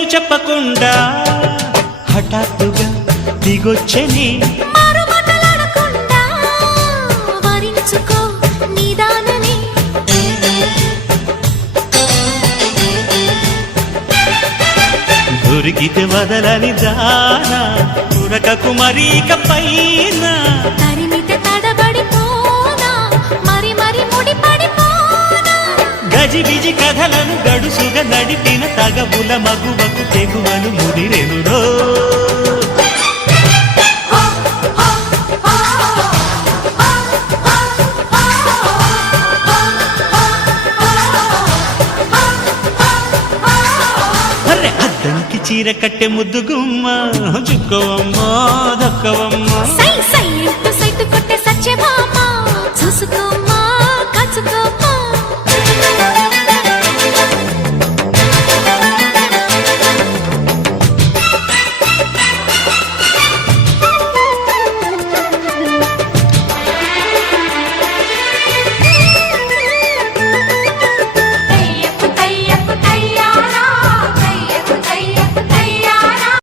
పేరు చెప్పకుండా హఠాత్తుగా దిగొచ్చని దొరికితే వదలని దానా ఉరకకు మరీక పైన తరిమితే తడబడిపోనా మరి మరి ముడిపడిపోనా గజిబిజి కథలను గడుసుగా నడిపిన తగవుల మగువకు తెగువను ముదిరెనురో అద్దంకి చీర కట్టె ముద్దు గుమ్మ చుక్కవమ్మ దక్కవమ్మ సై సై సైటు కొట్టే సత్యభామ చూసుకోమ్మా